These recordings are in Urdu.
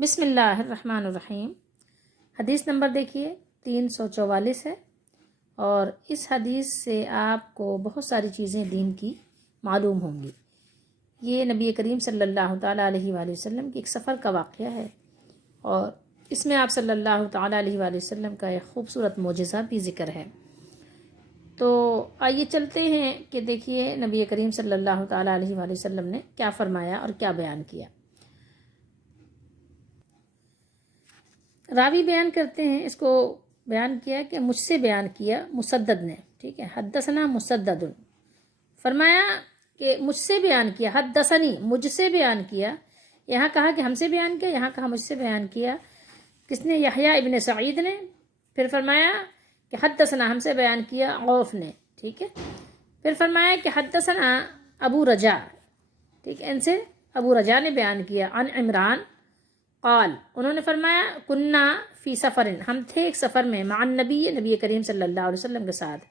بسم اللہ الرحمن الرحیم۔ حدیث نمبر دیکھیے 344 ہے، اور اس حدیث سے آپ کو بہت ساری چیزیں دین کی معلوم ہوں گی۔ یہ نبی کریم صلی اللہ تعالیٰ علیہ وآلہ وسلم کی ایک سفر کا واقعہ ہے، اور اس میں آپ صلی اللہ تعالیٰ علیہ وآلہ وسلم کا ایک خوبصورت معجزہ بھی ذکر ہے۔ تو آئیے چلتے ہیں کہ دیکھیے نبی کریم صلی اللہ تعالیٰ علیہ وآلہ وسلم نے کیا فرمایا اور کیا بیان کیا۔ راوی بیان کرتے ہیں، اس کو بیان کیا کہ مجھ سے بیان کیا مسدد نے، ٹھیک ہے، حدثنا مسدد، فرمایا کہ مجھ سے بیان کیا، حدثنی مجھ سے بیان کیا، یہاں کہا کہ ہم سے بیان کیا، یہاں کہا مجھ سے بیان کیا، کس نے؟ یحییٰ ابن سعید نے۔ پھر فرمایا کہ حدثنا ہم سے بیان کیا عوف نے، ٹھیک ہے۔ پھر فرمایا کہ حدثنا ابو رجا، ٹھیک ہے، ان سے ابو رجا نے بیان کیا، عن عمران قال، انہوں نے فرمایا کننا فی سفر، ہم تھے ایک سفر میں، مع النبی، نبی کریم صلی اللہ علیہ وسلم کے ساتھ،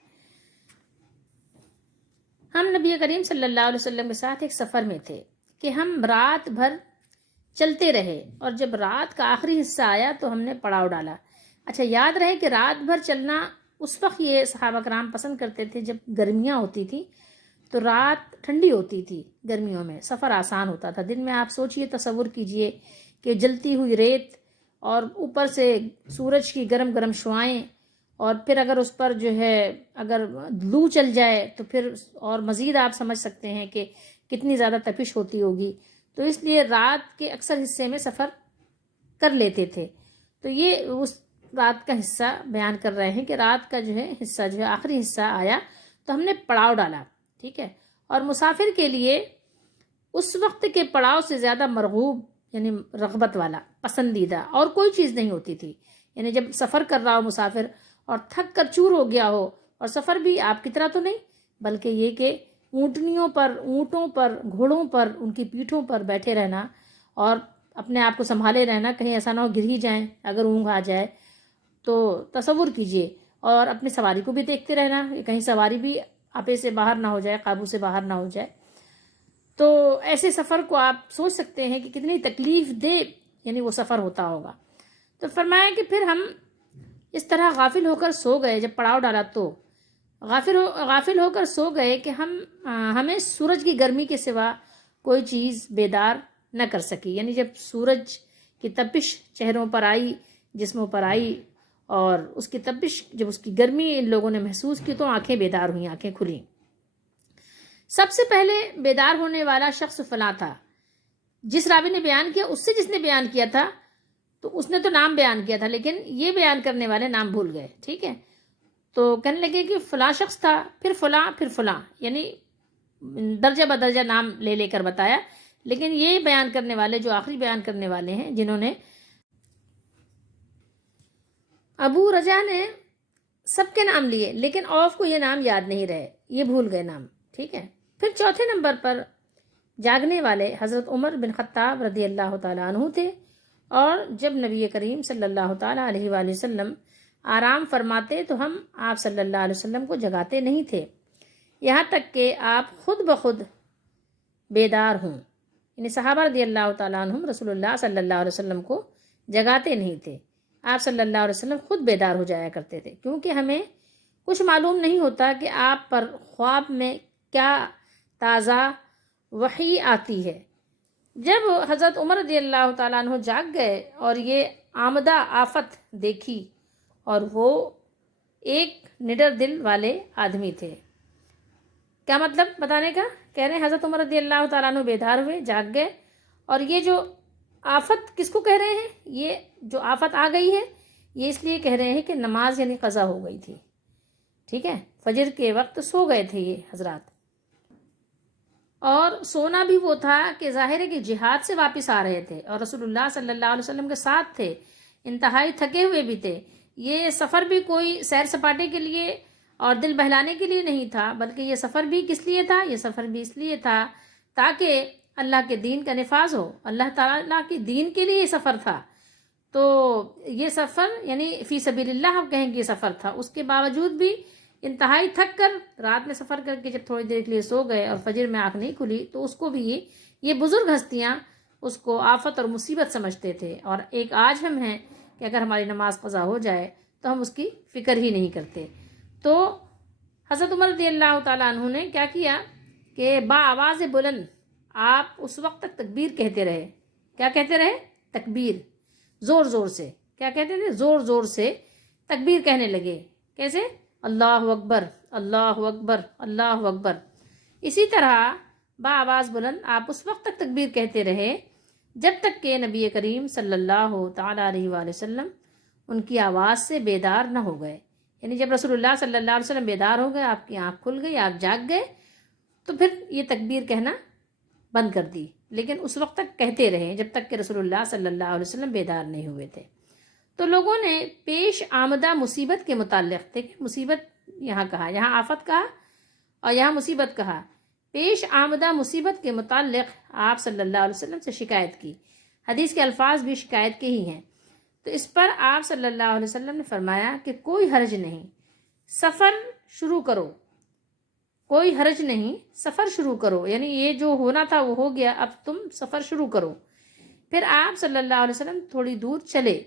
ہم نبی کریم صلی اللہ علیہ وسلم کے ساتھ ایک سفر میں تھے کہ ہم رات بھر چلتے رہے، اور جب رات کا آخری حصہ آیا تو ہم نے پڑاؤ ڈالا۔ اچھا، یاد رہے کہ رات بھر چلنا اس وقت یہ صحابہ کرام پسند کرتے تھے جب گرمیاں ہوتی تھی، تو رات ٹھنڈی ہوتی تھی، گرمیوں میں سفر آسان ہوتا تھا۔ دن میں آپ سوچئے، تصور کیجئے کہ جلتی ہوئی ریت اور اوپر سے سورج کی گرم گرم شعاعیں، اور پھر اگر اس پر جو ہے اگر لو چل جائے تو پھر اور مزید آپ سمجھ سکتے ہیں کہ کتنی زیادہ تپش ہوتی ہوگی۔ تو اس لیے رات کے اکثر حصے میں سفر کر لیتے تھے۔ تو یہ اس رات کا حصہ بیان کر رہے ہیں کہ رات کا جو ہے حصہ، جو ہے آخری حصہ آیا تو ہم نے پڑاؤ ڈالا، ٹھیک ہے۔ اور مسافر کے لیے اس وقت کے پڑاؤ سے زیادہ مرغوب، یعنی رغبت والا، پسندیدہ اور کوئی چیز نہیں ہوتی تھی۔ یعنی جب سفر کر رہا ہو مسافر اور تھک کر چور ہو گیا ہو، اور سفر بھی آپ کی طرح تو نہیں، بلکہ یہ کہ اونٹنیوں پر، اونٹوں پر، گھوڑوں پر، ان کی پیٹھوں پر بیٹھے رہنا اور اپنے آپ کو سنبھالے رہنا، کہیں ایسا نہ ہو گر ہی جائیں اگر اونگ آ جائے۔ تو تصور کیجئے، اور اپنی سواری کو بھی دیکھتے رہنا، کہیں سواری بھی آپے سے باہر نہ ہو جائے، قابو سے باہر نہ ہو جائے۔ تو ایسے سفر کو آپ سوچ سکتے ہیں کہ کتنی تکلیف دہ یعنی وہ سفر ہوتا ہوگا۔ تو فرمایا کہ پھر ہم اس طرح غافل ہو کر سو گئے، جب پڑاؤ ڈالا تو غافل ہو کر سو گئے کہ ہمیں سورج کی گرمی کے سوا کوئی چیز بیدار نہ کر سکی۔ یعنی جب سورج کی تپش چہروں پر آئی، جسموں پر آئی، اور اس کی تپش، جب اس کی گرمی ان لوگوں نے محسوس کی تو آنکھیں بیدار ہوئیں، آنکھیں کھلیں۔ سب سے پہلے بیدار ہونے والا شخص فلاں تھا، جس راوی نے بیان کیا اس سے جس نے بیان کیا تھا، تو اس نے تو نام بیان کیا تھا، لیکن یہ بیان کرنے والے نام بھول گئے، ٹھیک ہے۔ تو کہنے لگے کہ فلاں شخص تھا، پھر فلاں، پھر فلاں، یعنی درجہ بدرجہ نام لے لے کر بتایا، لیکن یہ بیان کرنے والے جو آخری بیان کرنے والے ہیں، جنہوں نے ابو رجا نے سب کے نام لیے، لیکن اوف کو یہ نام یاد نہیں رہے، یہ بھول گئے نام، ٹھیک ہے۔ پھر چوتھے نمبر پر جاگنے والے حضرت عمر بن خطاب رضی اللہ تعالیٰ عنہ تھے، اور جب نبی کریم صلی اللہ تعالیٰ علیہ وآلہ وسلم آرام فرماتے تو ہم آپ صلی اللہ علیہ وسلم کو جگاتے نہیں تھے، یہاں تک کہ آپ خود بخود بیدار ہوں۔ یعنی صحابہ رضی اللہ تعالیٰ عنہم رسول اللہ صلی اللہ علیہ وسلم کو جگاتے نہیں تھے، آپ صلی اللہ علیہ وسلم خود بیدار ہو جایا کرتے تھے، کیونکہ ہمیں کچھ معلوم نہیں ہوتا کہ آپ پر خواب میں کیا تازہ وحی آتی ہے۔ جب حضرت عمر رضی اللہ تعالیٰ عنہ جاگ گئے اور یہ آمدہ آفت دیکھی، اور وہ ایک نڈر دل والے آدمی تھے۔ کیا مطلب بتانے کا؟ کہہ رہے ہیں حضرت عمر رضی اللہ تعالیٰ عنہ بیدار ہوئے، جاگ گئے، اور یہ جو آفت کس کو کہہ رہے ہیں؟ یہ جو آفت آ گئی ہے، یہ اس لیے کہہ رہے ہیں کہ نماز یعنی قضا ہو گئی تھی، ٹھیک ہے، فجر کے وقت سو گئے تھے یہ حضرات، اور سونا بھی وہ تھا کہ ظاہر ہے کہ جہاد سے واپس آ رہے تھے اور رسول اللہ صلی اللہ علیہ وسلم کے ساتھ تھے، انتہائی تھکے ہوئے بھی تھے۔ یہ سفر بھی کوئی سیر سپاٹے کے لیے اور دل بہلانے کے لیے نہیں تھا، بلکہ یہ سفر بھی کس لیے تھا؟ یہ سفر بھی اس لیے تھا تاکہ اللہ کے دین کا نفاذ ہو، اللہ تعالیٰ کے دین کے لیے یہ سفر تھا۔ تو یہ سفر یعنی فی سبیل اللہ ہم کہیں گے یہ سفر تھا۔ اس کے باوجود بھی انتہائی تھک کر رات میں سفر کر کے جب تھوڑی دیر کے لیے سو گئے اور فجر میں آنکھ نہیں کھلی، تو اس کو بھی یہ بزرگ ہستیاں اس کو آفت اور مصیبت سمجھتے تھے، اور ایک آج ہم ہیں کہ اگر ہماری نماز قضا ہو جائے تو ہم اس کی فکر ہی نہیں کرتے۔ تو حضرت عمر رضی اللہ تعالیٰ عنہ نے کیا کیا کہ آواز بلند آپ اس وقت تک تکبیر کہتے رہے۔ کیا کہتے رہے؟ تکبیر، زور زور سے۔ کیا کہتے تھے؟ زور زور سے تکبیر کہنے لگے۔ کیسے؟ اللہ اکبر، اللہ اکبر، اللہ اکبر۔ اسی طرح آواز بلند آپ اس وقت تک تکبیر کہتے رہے جب تک کہ نبی کریم صلی اللہ تعالیٰ علیہ وآلہ وسلم ان کی آواز سے بیدار نہ ہو گئے۔ یعنی جب رسول اللہ صلی اللہ علیہ وسلم بیدار ہو گئے، آپ کی آنکھ کھل گئی، آپ جاگ گئے، تو پھر یہ تکبیر کہنا بند کر دی، لیکن اس وقت تک کہتے رہے جب تک کہ رسول اللہ صلی اللہ علیہ وسلم بیدار نہیں ہوئے تھے۔ تو لوگوں نے پیش آمدہ مصیبت کے متعلق، دیکھیں مصیبت یہاں کہا، یہاں آفت کہا اور یہاں مصیبت کہا، پیش آمدہ مصیبت کے متعلق آپ صلی اللہ علیہ وسلم سے شکایت کی۔ حدیث کے الفاظ بھی شکایت کے ہی ہیں۔ تو اس پر آپ صلی اللہ علیہ وسلم نے فرمایا کہ کوئی حرج نہیں، سفر شروع کرو، کوئی حرج نہیں، سفر شروع کرو، یعنی یہ جو ہونا تھا وہ ہو گیا، اب تم سفر شروع کرو۔ پھر آپ صلی اللہ علیہ وسلم تھوڑی دور چلے،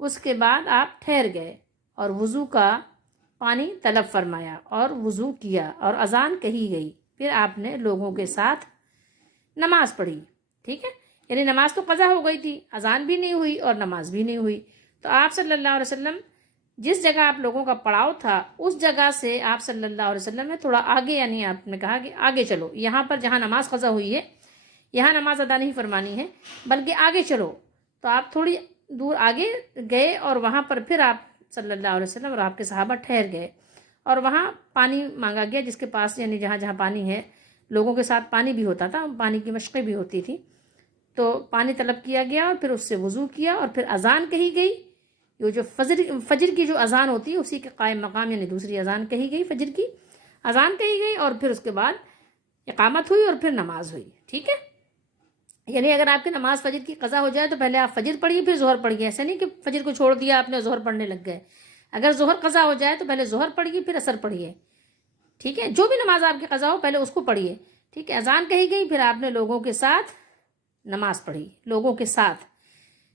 اس کے بعد آپ ٹھہر گئے اور وضو کا پانی طلب فرمایا اور وضو کیا اور اذان کہی گئی۔ پھر آپ نے لوگوں کے ساتھ نماز پڑھی، ٹھیک ہے، یعنی نماز تو قضا ہو گئی تھی، اذان بھی نہیں ہوئی اور نماز بھی نہیں ہوئی۔ تو آپ صلی اللہ علیہ وسلم جس جگہ آپ لوگوں کا پڑاؤ تھا اس جگہ سے آپ صلی اللہ علیہ وسلم نے تھوڑا آگے، یعنی آپ نے کہا کہ آگے چلو، یہاں پر جہاں نماز قضا ہوئی ہے یہاں نماز ادا نہیں فرمانی ہے بلکہ آگے چلو۔ تو آپ تھوڑی دور آگے گئے اور وہاں پر پھر آپ صلی اللہ علیہ وسلم اور آپ کے صحابہ ٹھہر گئے اور وہاں پانی مانگا گیا، جس کے پاس یعنی جہاں جہاں پانی ہے، لوگوں کے ساتھ پانی بھی ہوتا تھا، پانی کی مشقیں بھی ہوتی تھی، تو پانی طلب کیا گیا اور پھر اس سے وضو کیا اور پھر اذان کہی گئی۔ یہ جو فجر کی جو اذان ہوتی ہے اسی کے قائم مقام، یعنی دوسری اذان کہی گئی، فجر کی اذان کہی گئی اور پھر اس کے بعد اقامت ہوئی اور پھر نماز ہوئی، ٹھیک ہے۔ یعنی اگر آپ کی نماز فجر کی قضا ہو جائے تو پہلے آپ فجر پڑھیے پھر ظہر پڑھیے، ایسا نہیں کہ فجر کو چھوڑ دیا آپ نے ظہر پڑھنے لگ گئے۔ اگر ظہر قضا ہو جائے تو پہلے ظہر پڑھیے پھر عصر پڑھیے، ٹھیک ہے، جو بھی نماز آپ کی قضا ہو پہلے اس کو پڑھیے، ٹھیک ہے۔ اذان کہی گئی، پھر آپ نے لوگوں کے ساتھ نماز پڑھی، لوگوں کے ساتھ۔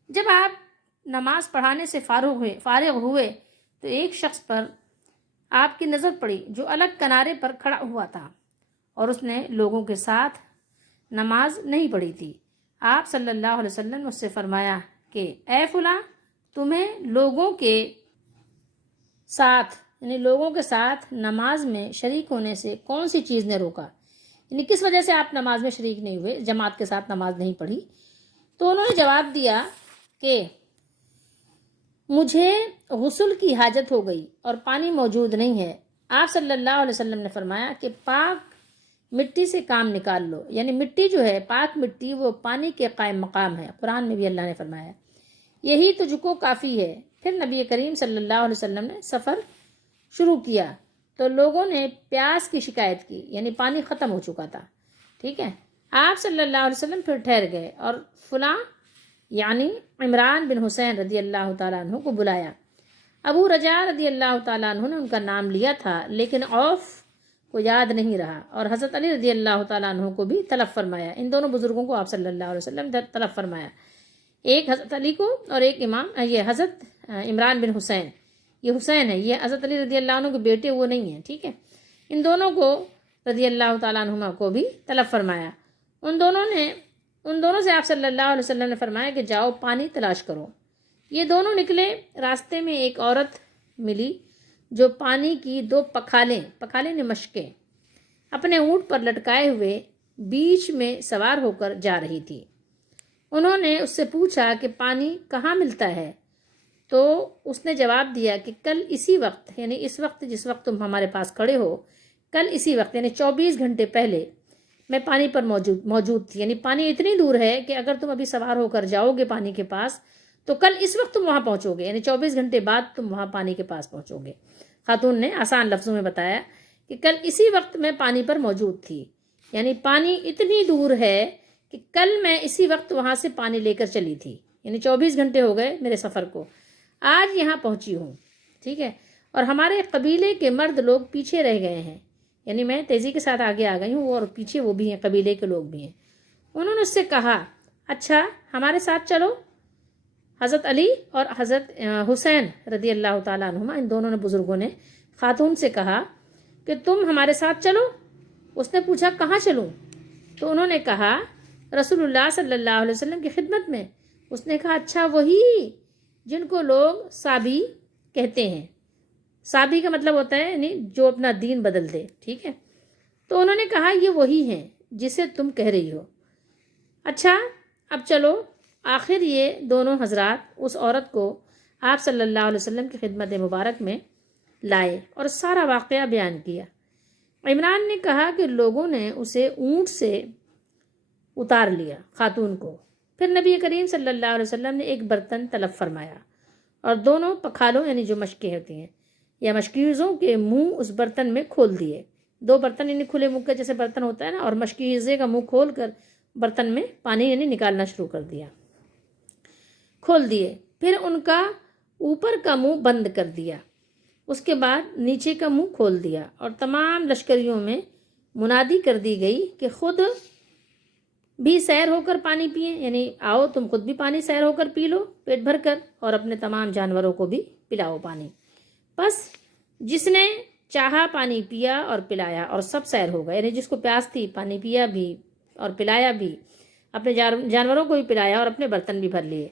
جب آپ نماز پڑھانے سے فارغ ہوئے تو ایک شخص پر آپ کی نظر پڑی جو الگ کنارے پر کھڑا ہوا تھا اور اس نے لوگوں کے ساتھ نماز نہیں پڑھی تھی۔ آپ صلی اللہ علیہ وسلم نے اس سے فرمایا کہ اے فلاں، تمہیں لوگوں کے ساتھ یعنی لوگوں کے ساتھ نماز میں شریک ہونے سے کون سی چیز نے روکا، یعنی کس وجہ سے آپ نماز میں شریک نہیں ہوئے، جماعت کے ساتھ نماز نہیں پڑھی؟ تو انہوں نے جواب دیا کہ مجھے غسل کی حاجت ہو گئی اور پانی موجود نہیں ہے۔ آپ صلی اللہ علیہ وسلم نے فرمایا کہ پاک مٹی سے کام نکال لو، یعنی مٹی جو ہے، پاک مٹی، وہ پانی کے قائم مقام ہے، قرآن میں بھی اللہ نے فرمایا یہی تجھ کو کافی ہے۔ پھر نبی کریم صلی اللہ علیہ وسلم نے سفر شروع کیا تو لوگوں نے پیاس کی شکایت کی، یعنی پانی ختم ہو چکا تھا، ٹھیک ہے۔ آپ صلی اللہ علیہ وسلم پھر ٹھہر گئے اور فلاں یعنی عمران بن حسین رضی اللہ تعالیٰ عنہ کو بلایا۔ ابو رجاء رضی اللہ تعالیٰ عنہ نے ان کا نام لیا تھا لیکن عوف کو یاد نہیں رہا، اور حضرت علی رضی اللہ تعالیٰ عنہ کو بھی طلب فرمایا۔ ان دونوں بزرگوں کو آپ صلی اللہ علیہ وسلم طلب فرمایا، ایک حضرت علی کو اور ایک یہ حضرت عمران بن حسین، یہ حسین ہے، یہ حضرت علی رضی اللہ عنہ کے بیٹے وہ نہیں ہیں، ٹھیک ہے۔ ان دونوں کو رضی اللہ تعالیٰ عنہما کو بھی طلب فرمایا۔ ان دونوں سے آپ صلی اللہ علیہ وسلم نے فرمایا کہ جاؤ پانی تلاش کرو۔ یہ دونوں نکلے، راستے میں ایک عورت ملی جو پانی کی 2 پکھالیں نے مشکیں اپنے اونٹ پر لٹکائے ہوئے بیچ میں سوار ہو کر جا رہی تھی۔ انہوں نے اس سے پوچھا کہ پانی کہاں ملتا ہے؟ تو اس نے جواب دیا کہ کل اسی وقت، یعنی اس وقت جس وقت تم ہمارے پاس کھڑے ہو، کل اسی وقت یعنی 24 گھنٹے پہلے میں پانی پر موجود تھی، یعنی پانی اتنی دور ہے کہ اگر تم ابھی سوار ہو کر جاؤ گے پانی کے پاس تو کل اس وقت تم وہاں پہنچو گے، یعنی 24 گھنٹے بعد تم وہاں پانی کے پاس پہنچو گے۔ خاتون نے آسان لفظوں میں بتایا کہ کل اسی وقت میں پانی پر موجود تھی، یعنی پانی اتنی دور ہے کہ کل میں اسی وقت وہاں سے پانی لے کر چلی تھی، یعنی 24 گھنٹے ہو گئے میرے سفر کو، آج یہاں پہنچی ہوں، ٹھیک ہے۔ اور ہمارے قبیلے کے مرد لوگ پیچھے رہ گئے ہیں، یعنی میں تیزی کے ساتھ آگے آ گئی ہوں اور پیچھے وہ بھی ہیں، قبیلے کے لوگ بھی ہیں۔ انہوں نے اس سے کہا اچھا ہمارے ساتھ چلو۔ حضرت علی اور حضرت حسین رضی اللہ تعالیٰ عنہما، ان دونوں نے بزرگوں نے خاتون سے کہا کہ تم ہمارے ساتھ چلو۔ اس نے پوچھا کہاں چلوں؟ تو انہوں نے کہا رسول اللہ صلی اللہ علیہ وسلم کی خدمت میں۔ اس نے کہا اچھا وہی جن کو لوگ صابی کہتے ہیں۔ صابی کا مطلب ہوتا ہے یعنی جو اپنا دین بدل دے، ٹھیک ہے؟ تو انہوں نے کہا یہ وہی ہیں جسے تم کہہ رہی ہو۔ اچھا اب چلو۔ آخر یہ دونوں حضرات اس عورت کو آپ صلی اللہ علیہ وسلم کی خدمت مبارک میں لائے اور سارا واقعہ بیان کیا۔ عمران نے کہا کہ لوگوں نے اسے اونٹ سے اتار لیا، خاتون کو۔ پھر نبی کریم صلی اللہ علیہ وسلم نے ایک برتن طلب فرمایا اور دونوں پکھالوں یعنی جو مشکیں ہوتی ہیں یا مشکیزوں کے منہ اس برتن میں کھول دیے۔ دو برتن یعنی کھلے منہ کے جیسے برتن ہوتا ہے نا، اور مشکیزے کا منہ کھول کر برتن میں پانی یعنی نکالنا شروع کر دیا، کھول دیے۔ پھر ان کا اوپر کا منہ بند کر دیا، اس کے بعد نیچے کا منہ کھول دیا، اور تمام لشکریوں میں منادی کر دی گئی کہ خود بھی سیر ہو کر پانی پئیں، یعنی آؤ تم خود بھی پانی سیر ہو کر پی لو پیٹ بھر کر، اور اپنے تمام جانوروں کو بھی پلاؤ پانی۔ بس جس نے چاہا پانی پیا اور پلایا اور سب سیر ہو گئے، یعنی جس کو پیاس تھی پانی پیا بھی اور پلایا بھی، اپنے جانوروں کو بھی پلایا اور اپنے برتن بھی بھر لیے۔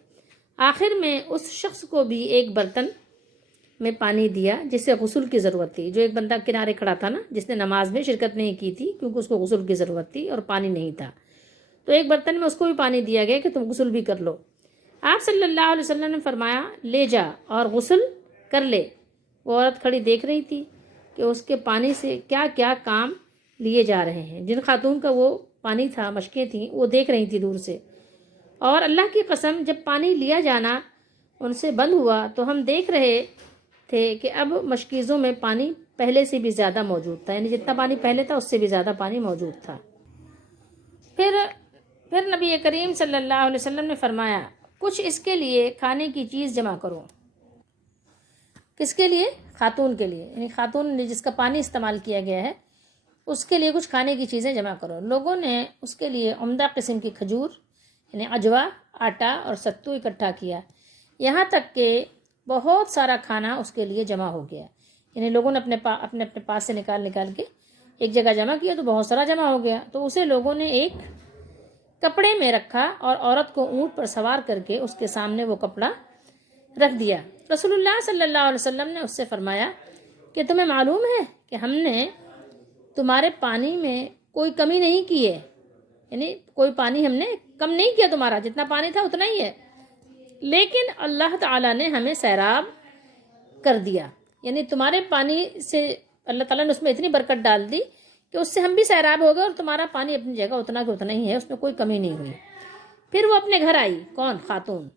آخر میں اس شخص کو بھی ایک برتن میں پانی دیا جسے غسل کی ضرورت تھی، جو ایک بندہ کنارے کھڑا تھا نا، جس نے نماز میں شرکت نہیں کی تھی کیونکہ اس کو غسل کی ضرورت تھی اور پانی نہیں تھا، تو ایک برتن میں اس کو بھی پانی دیا گیا کہ تم غسل بھی کر لو۔ آپ صلی اللہ علیہ وسلم نے فرمایا لے جا اور غسل کر لے۔ وہ عورت کھڑی دیکھ رہی تھی کہ اس کے پانی سے کیا کیا کام لیے جا رہے ہیں۔ جن خاتون کا وہ پانی تھا، مشکیں تھیں، وہ دیکھ رہی تھی دور سے، اور اللہ کی قسم جب پانی لیا جانا ان سے بند ہوا تو ہم دیکھ رہے تھے کہ اب مشکیزوں میں پانی پہلے سے بھی زیادہ موجود تھا، یعنی جتنا پانی پہلے تھا اس سے بھی زیادہ پانی موجود تھا۔ پھر نبی کریم صلی اللہ علیہ وسلم نے فرمایا کچھ اس کے لیے کھانے کی چیز جمع کرو۔ کس کے لیے؟ خاتون کے لیے، یعنی خاتون نے جس کا پانی استعمال کیا گیا ہے اس کے لیے کچھ کھانے کی چیزیں جمع کرو۔ لوگوں نے اس کے لیے عمدہ قسم کی کھجور یعنی عجوا، آٹا اور ستو اکٹھا کیا، یہاں تک کہ بہت سارا کھانا اس کے لیے جمع ہو گیا۔ یعنی لوگوں نے اپنے پاس سے نکال کے ایک جگہ جمع کیا تو بہت سارا جمع ہو گیا، تو اسے لوگوں نے ایک کپڑے میں رکھا اور عورت کو اونٹ پر سوار کر کے اس کے سامنے وہ کپڑا رکھ دیا۔ رسول اللہ صلی اللہ علیہ وسلم نے اس سے فرمایا کہ تمہیں معلوم ہے کہ ہم نے تمہارے پانی میں کوئی کمی نہیں کی ہے، یعنی کوئی پانی ہم نے کم نہیں کیا، تمہارا جتنا پانی تھا اتنا ہی ہے، لیکن اللہ تعالیٰ نے ہمیں سیراب کر دیا، یعنی تمہارے پانی سے اللہ تعالیٰ نے اس میں اتنی برکت ڈال دی کہ اس سے ہم بھی سیراب ہو گئے، اور تمہارا پانی اپنی جگہ اتنا کہ اتنا ہی ہے، اس میں کوئی کمی نہیں ہوئی۔ پھر وہ اپنے گھر آئی، کون؟ خاتون۔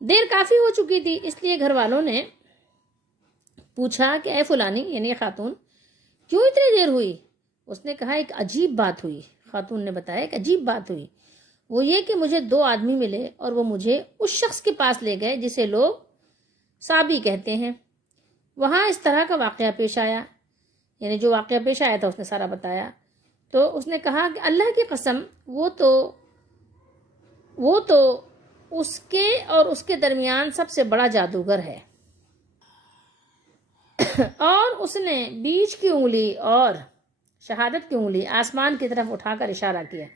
دیر کافی ہو چکی تھی، اس لیے گھر والوں نے پوچھا کہ اے فلانی یعنی خاتون کیوں اتنی دیر ہوئی؟ اس نے کہا ایک عجیب بات ہوئی۔ خاتون نے بتایا ایک عجیب بات ہوئی، وہ یہ کہ مجھے دو آدمی ملے اور وہ مجھے اس شخص کے پاس لے گئے جسے لوگ صابی کہتے ہیں۔ وہاں اس طرح کا واقعہ پیش آیا، یعنی جو واقعہ پیش آیا تھا اس نے سارا بتایا۔ تو اس نے کہا کہ اللہ کی قسم وہ تو اس کے اور اس کے درمیان سب سے بڑا جادوگر ہے، اور اس نے بیچ کی انگلی اور شہادت کی انگلی آسمان کی طرف اٹھا کر اشارہ کیا،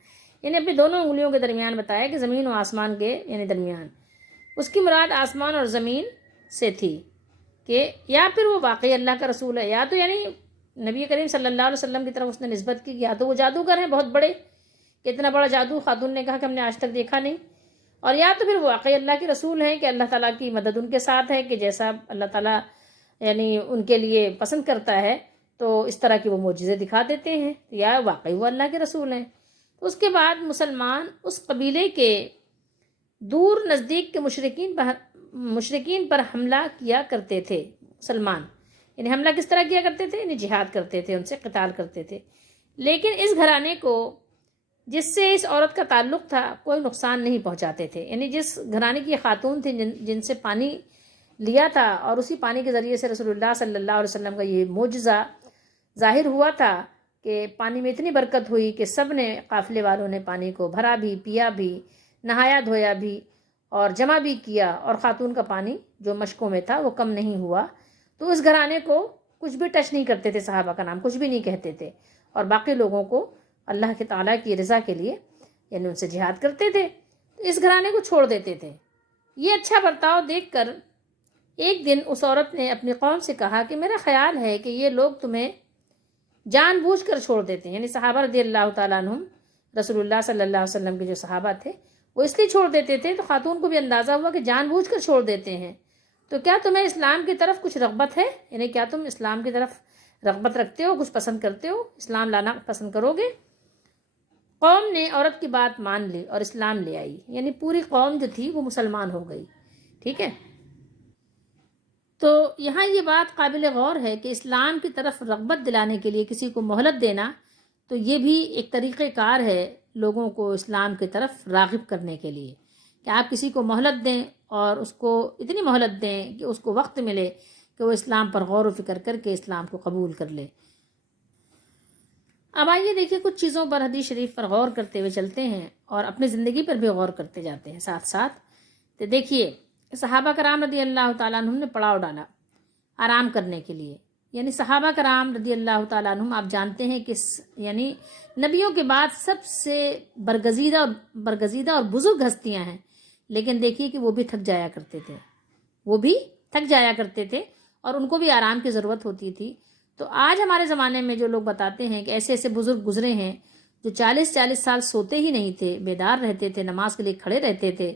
یعنی اپنی دونوں انگلیوں کے درمیان بتایا کہ زمین و آسمان کے یعنی درمیان۔ اس کی مراد آسمان اور زمین سے تھی کہ یا پھر وہ واقعی اللہ کا رسول ہے، یا تو یعنی نبی کریم صلی اللہ علیہ وسلم کی طرف اس نے نسبت کی، یا تو وہ جادوگر ہیں بہت بڑے، کہ اتنا بڑا جادو خاتون نے کہا کہ ہم نے آج تک دیکھا نہیں، اور یا تو پھر وہ واقعی اللہ کے رسول ہیں کہ اللہ تعالیٰ کی مدد ان کے ساتھ ہے کہ جیسا اللہ تعالیٰ یعنی ان کے لیے پسند کرتا ہے تو اس طرح کی وہ معجزے دکھا دیتے ہیں، یا واقعی وہ اللہ کے رسول ہیں۔ اس کے بعد مسلمان اس قبیلے کے دور نزدیک کے مشرکین پر حملہ کیا کرتے تھے۔ مسلمان یعنی حملہ کس طرح کیا کرتے تھے؟ یعنی جہاد کرتے تھے، ان سے قتال کرتے تھے، لیکن اس گھرانے کو جس سے اس عورت کا تعلق تھا کوئی نقصان نہیں پہنچاتے تھے، یعنی جس گھرانے کی خاتون تھی جن سے پانی لیا تھا اور اسی پانی کے ذریعے سے رسول اللہ صلی اللہ علیہ وسلم کا یہ معجزہ ظاہر ہوا تھا کہ پانی میں اتنی برکت ہوئی کہ سب نے، قافلے والوں نے پانی کو بھرا بھی، پیا بھی، نہایا دھویا بھی اور جمع بھی کیا، اور خاتون کا پانی جو مشکوں میں تھا وہ کم نہیں ہوا، تو اس گھرانے کو کچھ بھی ٹچ نہیں کرتے تھے، صحابہ کا نام کچھ بھی نہیں کہتے تھے، اور باقی لوگوں کو اللہ کے تعالیٰ کی رضا کے لیے یعنی ان سے جہاد کرتے تھے، تو اس گھرانے کو چھوڑ دیتے تھے۔ یہ اچھا برتاؤ دیکھ کر ایک دن اس عورت نے اپنی قوم سے کہا کہ میرا خیال ہے کہ یہ لوگ تمہیں جان بوجھ کر چھوڑ دیتے ہیں، یعنی صحابہ رضی اللہ تعالیٰ عنہم، رسول اللہ صلی اللہ علیہ وسلم کے جو صحابہ تھے وہ اس لیے چھوڑ دیتے تھے، تو خاتون کو بھی اندازہ ہوا کہ جان بوجھ کر چھوڑ دیتے ہیں، تو کیا تمہیں اسلام کی طرف کچھ رغبت ہے، یعنی کیا تم اسلام کی طرف رغبت رکھتے ہو، کچھ پسند کرتے ہو، اسلام لانا پسند کرو گے؟ قوم نے عورت کی بات مان لی اور اسلام لے آئی، یعنی پوری قوم جو تھی وہ مسلمان ہو گئی، ٹھیک ہے۔ تو یہاں یہ بات قابل غور ہے کہ اسلام کی طرف رغبت دلانے کے لیے کسی کو مہلت دینا، تو یہ بھی ایک طریقہ کار ہے لوگوں کو اسلام کی طرف راغب کرنے کے لیے، کہ آپ کسی کو مہلت دیں اور اس کو اتنی مہلت دیں کہ اس کو وقت ملے کہ وہ اسلام پر غور و فکر کر کے اسلام کو قبول کر لے۔ اب آئیے دیکھیے کچھ چیزوں پر حدیث شریف پر غور کرتے ہوئے چلتے ہیں اور اپنی زندگی پر بھی غور کرتے جاتے ہیں ساتھ ساتھ۔ تو دیکھیے صحابہ کرام رضی اللہ تعالیٰ عنہم نے پڑاؤ ڈالا آرام کرنے کے لیے، یعنی صحابہ کرام رضی اللہ تعالیٰ عنہم آپ جانتے ہیں کہ یعنی نبیوں کے بعد سب سے برگزیدہ اور بزرگ ہستیاں ہیں، لیکن دیکھیے کہ وہ بھی تھک جایا کرتے تھے اور ان کو بھی آرام کی ضرورت ہوتی تھی۔ تو آج ہمارے زمانے میں جو لوگ بتاتے ہیں کہ ایسے ایسے بزرگ گزرے ہیں جو 40 سال سوتے ہی نہیں تھے، بیدار رہتے تھے، نماز کے لیے کھڑے رہتے تھے،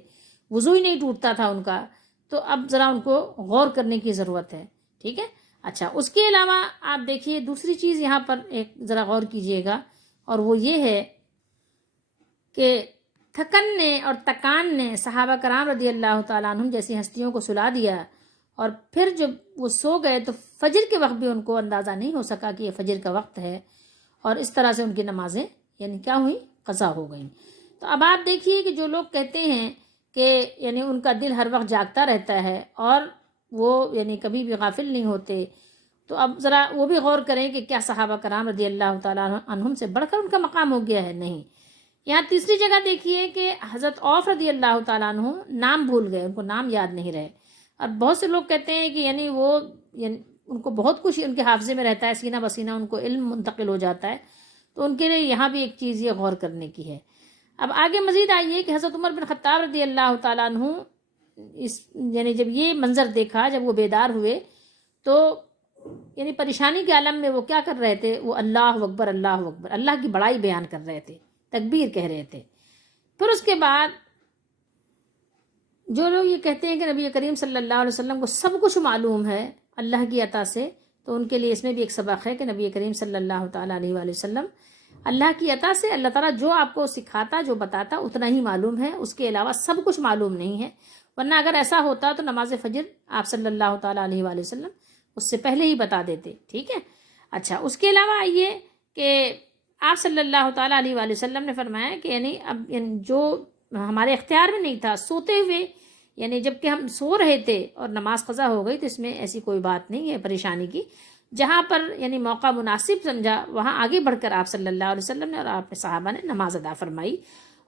وضو ہی نہیں ٹوٹتا تھا ان کا، تو اب ذرا ان کو غور کرنے کی ضرورت ہے، ٹھیک ہے۔ اچھا، اس کے علاوہ آپ دیکھیے دوسری چیز یہاں پر ایک ذرا غور کیجئے گا، اور وہ یہ ہے کہ تھکن نے اور تکان نے صحابہ کرام رضی اللہ تعالیٰ عنہم جیسی ہستیوں کو سلا دیا، اور پھر جب وہ سو گئے تو فجر کے وقت بھی ان کو اندازہ نہیں ہو سکا کہ یہ فجر کا وقت ہے، اور اس طرح سے ان کی نمازیں یعنی کیا ہوئیں، قضا ہو گئیں۔ تو اب آپ دیکھیے کہ جو لوگ کہتے ہیں کہ یعنی ان کا دل ہر وقت جاگتا رہتا ہے اور وہ یعنی کبھی بھی غافل نہیں ہوتے، تو اب ذرا وہ بھی غور کریں کہ کیا صحابہ کرام رضی اللہ تعالیٰ عنہم سے بڑھ کر ان کا مقام ہو گیا ہے؟ نہیں۔ یہاں تیسری جگہ دیکھیے کہ حضرت عوف رضی اللہ تعالیٰ عنہ نام بھول گئے، ان کو نام یاد نہیں رہے، اور بہت سے لوگ کہتے ہیں کہ یعنی ان کو بہت کچھ ان کے حافظے میں رہتا ہے، سینہ بسینہ ان کو علم منتقل ہو جاتا ہے، تو ان کے لیے یہاں بھی ایک چیز یہ غور کرنے کی ہے۔ اب آگے مزید آئیے کہ حضرت عمر بن خطاب رضی اللہ تعالیٰ عنہ یعنی جب یہ منظر دیکھا، جب وہ بیدار ہوئے تو یعنی پریشانی کے عالم میں وہ کیا کر رہے تھے؟ وہ اللہ اکبر اللہ اکبر، اللہ کی بڑائی بیان کر رہے تھے، تکبیر کہہ رہے تھے۔ پھر اس کے بعد جو لوگ یہ کہتے ہیں کہ نبی کریم صلی اللہ علیہ وسلم کو سب کچھ معلوم ہے اللہ کی عطا سے، تو ان کے لیے اس میں بھی ایک سبق ہے کہ نبی کریم صلی اللہ تعالیٰ علیہ وآلہ وسلم اللہ کی عطا سے، اللہ تعالیٰ جو آپ کو سکھاتا، جو بتاتا اتنا ہی معلوم ہے، اس کے علاوہ سب کچھ معلوم نہیں ہے، ورنہ اگر ایسا ہوتا تو نماز فجر آپ صلی اللہ تعالیٰ علیہ وآلہ وسلم اس سے پہلے ہی بتا دیتے، ٹھیک ہے۔ اچھا، اس کے علاوہ آئیے کہ آپ صلی اللہ تعالیٰ علیہ وآلہ وسلم نے فرمایا کہ یعنی اب جو ہمارے اختیار میں نہیں تھا، سوتے ہوئے یعنی جب کہ ہم سو رہے تھے اور نماز قضا ہو گئی، تو اس میں ایسی کوئی بات نہیں ہے پریشانی کی، جہاں پر یعنی موقع مناسب سمجھا وہاں آگے بڑھ کر آپ صلی اللہ علیہ وسلم نے اور آپ کے صحابہ نے نماز ادا فرمائی،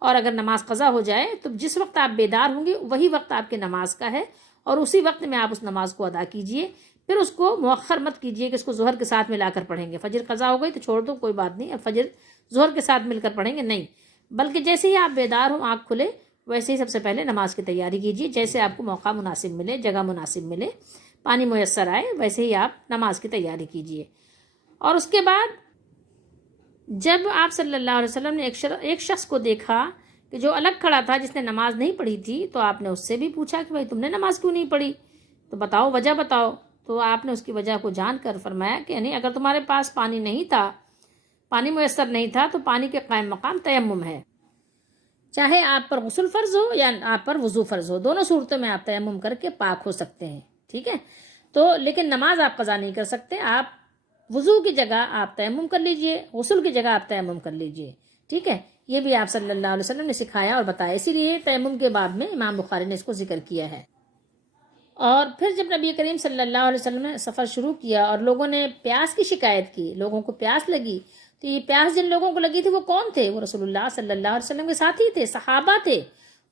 اور اگر نماز قضا ہو جائے تو جس وقت آپ بیدار ہوں گے وہی وقت آپ کے نماز کا ہے، اور اسی وقت میں آپ اس نماز کو ادا کیجئے، پھر اس کو مؤخر مت کیجئے کہ اس کو ظہر کے ساتھ ملا کر پڑھیں گے، فجر قضا ہو گئی تو چھوڑ دو، کوئی بات نہیں، اب فجر ظہر کے ساتھ مل کر پڑھیں گے، نہیں، بلکہ جیسے ہی آپ بیدار ہوں، آنکھ کھلے، ویسے ہی سب سے پہلے نماز کی تیاری کیجیے، جیسے آپ کو موقع مناسب ملے، جگہ مناسب ملے، پانی میسر آئے، ویسے ہی آپ نماز کی تیاری کیجیے۔ اور اس کے بعد جب آپ صلی اللہ علیہ وسلم نے ایک شخص کو دیکھا کہ جو الگ کھڑا تھا، جس نے نماز نہیں پڑھی تھی، تو آپ نے اس سے بھی پوچھا کہ بھائی تم نے نماز کیوں نہیں پڑھی، تو بتاؤ، وجہ بتاؤ، تو آپ نے اس کی وجہ کو جان کر فرمایا کہ یعنی اگر تمہارے پاس پانی نہیں تھا، پانی میسر نہیں تھا، تو پانی کے قائم مقام تیمم ہے، چاہے آپ پر غسل فرض ہو یا آپ پر وضو فرض ہو، دونوں صورتوں میں آپ تیمم کر کے پاک ہو سکتے ہیں، ٹھیک ہے۔ تو لیکن نماز آپ قضا نہیں کر سکتے، آپ وضو کی جگہ آپ تیمم کر لیجئے، غسل کی جگہ آپ تیمم کر لیجئے، ٹھیک ہے۔ یہ بھی آپ صلی اللہ علیہ وسلم نے سکھایا اور بتایا، اسی لیے تیمم کے بعد میں امام بخاری نے اس کو ذکر کیا ہے۔ اور پھر جب نبی کریم صلی اللہ علیہ وسلم نے سفر شروع کیا اور لوگوں نے پیاس کی شکایت کی، لوگوں کو پیاس لگی، تو یہ پیاس جن لوگوں کو لگی تھی وہ کون تھے؟ وہ رسول اللہ صلی اللہ علیہ وسلم کے ساتھی تھے، صحابہ تھے،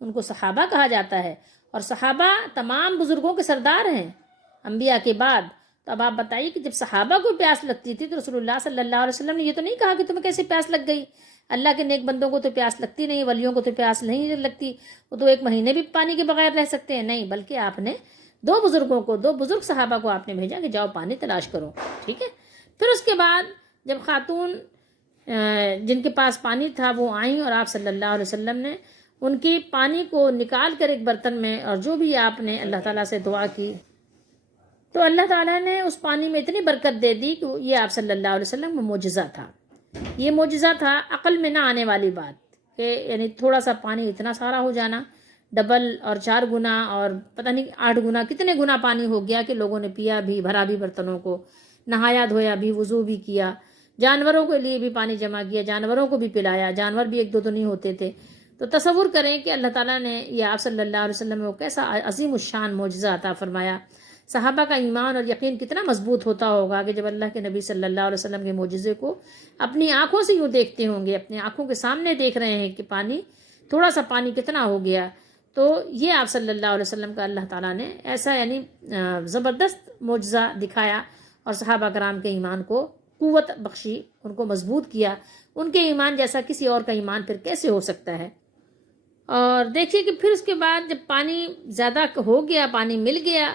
ان کو صحابہ کہا جاتا ہے، اور صحابہ تمام بزرگوں کے سردار ہیں انبیاء کے بعد۔ تو اب آپ بتائیے کہ جب صحابہ کو پیاس لگتی تھی تو رسول اللہ صلی اللہ علیہ وسلم نے یہ تو نہیں کہا کہ تمہیں کیسے پیاس لگ گئی، اللہ کے نیک بندوں کو تو پیاس لگتی نہیں، ولیوں کو تو پیاس نہیں لگتی، وہ تو 1 مہینے بھی پانی کے بغیر رہ سکتے ہیں، نہیں، بلکہ آپ نے 2 بزرگ صحابہ کو آپ نے بھیجا کہ جاؤ پانی تلاش کرو، ٹھیک ہے۔ پھر اس کے بعد جب خاتون جن کے پاس پانی تھا وہ آئیں، اور آپ صلی اللہ علیہ وسلم نے ان کی پانی کو نکال کر ایک برتن میں، اور جو بھی آپ نے اللہ تعالیٰ سے دعا کی تو اللہ تعالیٰ نے اس پانی میں اتنی برکت دے دی کہ یہ آپ صلی اللہ علیہ وسلم میں معجزہ تھا۔ یہ معجزہ تھا، عقل میں نہ آنے والی بات، کہ یعنی تھوڑا سا پانی اتنا سارا ہو جانا، ڈبل اور 4 گنا اور پتہ نہیں 8 گنا کتنے گنا پانی ہو گیا کہ لوگوں نے پیا بھی، بھرا بھی برتنوں کو، نہایا دھویا بھی، وضو بھی کیا، جانوروں کے لیے بھی پانی جمع کیا، جانوروں کو بھی پلایا، جانور بھی 1 2 تو نہیں ہوتے تھے۔ تو تصور کریں کہ اللہ تعالیٰ نے یہ آپ صلی اللہ علیہ وسلم کو کیسا عظیم الشان معجزہ عطا فرمایا۔ صحابہ کا ایمان اور یقین کتنا مضبوط ہوتا ہوگا کہ جب اللہ کے نبی صلی اللہ علیہ وسلم کے معجزے کو اپنی آنکھوں سے یوں دیکھتے ہوں گے، اپنی آنکھوں کے سامنے دیکھ رہے ہیں کہ پانی، تھوڑا سا پانی کتنا ہو گیا۔ تو یہ آپ صلی اللہ علیہ وسلم کا اللہ تعالیٰ نے ایسا یعنی زبردست معجزہ دکھایا، اور صحابہ کرام کے ایمان کو قوت بخشی، ان کو مضبوط کیا۔ ان کے ایمان جیسا کسی اور کا ایمان پھر کیسے ہو سکتا ہے۔ اور دیکھیے کہ پھر اس کے بعد جب پانی زیادہ ہو گیا، پانی مل گیا،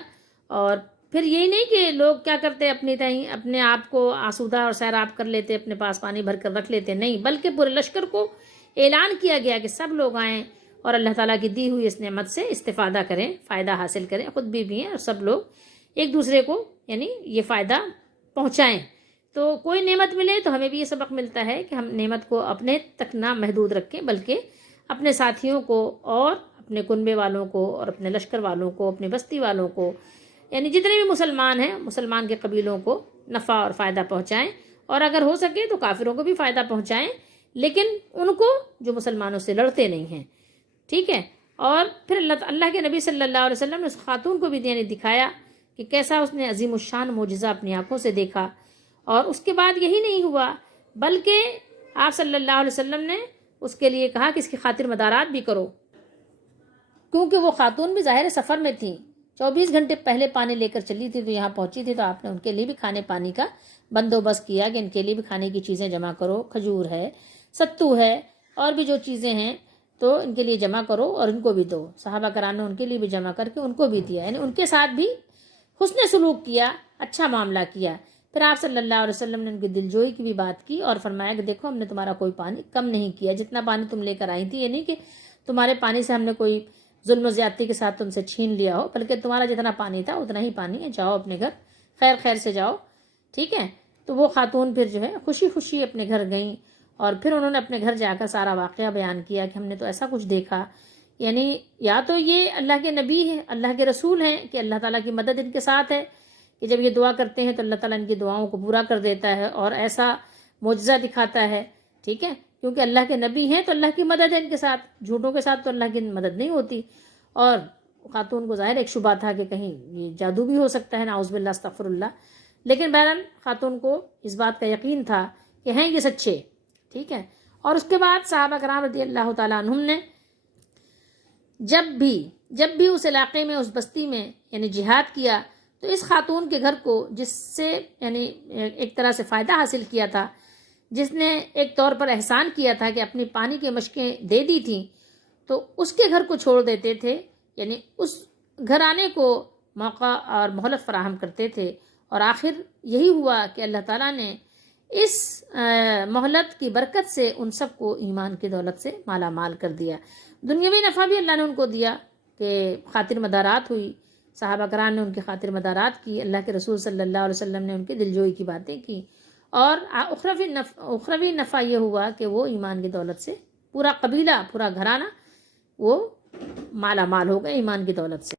اور پھر یہی نہیں کہ لوگ کیا کرتے اپنے آپ کو آسودہ اور سیراب کر لیتے، اپنے پاس پانی بھر کر رکھ لیتے، نہیں، بلکہ پورے لشکر کو اعلان کیا گیا کہ سب لوگ آئیں اور اللہ تعالیٰ کی دی ہوئی اس نعمت سے استفادہ کریں، فائدہ حاصل کریں، خود بھی ہیں اور سب لوگ ایک دوسرے کو یعنی یہ فائدہ پہنچائیں۔ تو کوئی نعمت ملے تو ہمیں بھی یہ سبق ملتا ہے کہ ہم نعمت کو اپنے تک نہ محدود رکھیں، بلکہ اپنے ساتھیوں کو اور اپنے کنبے والوں کو اور اپنے لشکر والوں کو، اپنی بستی والوں کو، یعنی جتنے بھی مسلمان ہیں، مسلمان کے قبیلوں کو نفع اور فائدہ پہنچائیں، اور اگر ہو سکے تو کافروں کو بھی فائدہ پہنچائیں، لیکن ان کو جو مسلمانوں سے لڑتے نہیں ہیں، ٹھیک ہے۔ اور پھر اللہ کے نبی صلی اللہ علیہ وسلم نے اس خاتون کو بھی دکھایا کہ کیسا اس نے عظیم الشان معجزہ اپنی آنکھوں سے دیکھا۔ اور اس کے بعد یہی نہیں ہوا، بلکہ آپ صلی اللہ علیہ وسلم نے اس کے لیے کہا کہ اس کی خاطر مدارات بھی کرو، کیونکہ وہ خاتون بھی ظاہر سفر میں تھیں، 24 گھنٹے پہلے پانی لے کر چلی تھی، تو یہاں پہنچی تھی، تو آپ نے ان کے لیے بھی کھانے پانی کا بندوبست کیا کہ ان کے لیے بھی کھانے کی چیزیں جمع کرو، کھجور ہے، ستو ہے، اور بھی جو چیزیں ہیں تو ان کے لیے جمع کرو اور ان کو بھی دو۔ صحابہ کرام نے ان کے لیے بھی جمع کر کے ان کو بھی دیا، یعنی ان کے ساتھ بھی حسن سلوک کیا، اچھا معاملہ کیا۔ پھر آپ صلی اللہ علیہ وسلم نے ان کی دلجوئی کی بھی بات کی اور فرمایا کہ دیکھو ہم نے تمہارا کوئی پانی کم نہیں کیا، جتنا پانی تم لے کر آئی تھی، یہ نہیں کہ تمہارے پانی سے ہم نے کوئی ظلم و زیادتی کے ساتھ تم سے چھین لیا ہو، بلکہ تمہارا جتنا پانی تھا اتنا ہی پانی ہے، جاؤ اپنے گھر خیر خیر سے جاؤ، ٹھیک ہے۔ تو وہ خاتون پھر جو ہے خوشی خوشی اپنے گھر گئیں، اور پھر انہوں نے اپنے گھر جا کر سارا واقعہ بیان کیا کہ ہم نے تو ایسا کچھ دیکھا، یعنی یا تو یہ اللہ کے نبی ہیں، اللہ کے رسول ہیں کہ اللہ تعالیٰ کی مدد ان کے ساتھ ہے کہ جب یہ دعا کرتے ہیں تو اللہ تعالیٰ ان کی دعاؤں کو پورا کر دیتا ہے اور ایسا معجزہ دکھاتا ہے، ٹھیک ہے، کیونکہ اللہ کے نبی ہیں تو اللہ کی مدد ہے ان کے ساتھ، جھوٹوں کے ساتھ تو اللہ کی مدد نہیں ہوتی۔ اور خاتون کو ظاہر ایک شبہ تھا کہ کہیں یہ جادو بھی ہو سکتا ہے، نعوذ باللہ استغفر اللہ، لیکن بہرحال خاتون کو اس بات کا یقین تھا کہ ہیں یہ سچے، ٹھیک ہے۔ اور اس کے بعد صحابہ کرام رضی اللہ تعالیٰ عنہم نے جب بھی اس علاقے میں، اس بستی میں یعنی جہاد کیا، تو اس خاتون کے گھر کو، جس سے یعنی ایک طرح سے فائدہ حاصل کیا تھا، جس نے ایک طور پر احسان کیا تھا کہ اپنی پانی کی مشقیں دے دی تھیں، تو اس کے گھر کو چھوڑ دیتے تھے، یعنی اس گھرانے کو موقع اور مہلت فراہم کرتے تھے۔ اور آخر یہی ہوا کہ اللہ تعالیٰ نے اس مہلت کی برکت سے ان سب کو ایمان کی دولت سے مالا مال کر دیا۔ دنیاوی نفع بھی اللہ نے ان کو دیا کہ خاطر مدارات ہوئی، صحابہ کرام نے ان کی خاطر مدارات کی، اللہ کے رسول صلی اللہ علیہ وسلم نے ان کی دلجوئی کی باتیں کی، اور اخروی نفع یہ ہوا کہ وہ ایمان کی دولت سے پورا قبیلہ، پورا گھرانہ وہ مالا مال ہو گئے ایمان کی دولت سے۔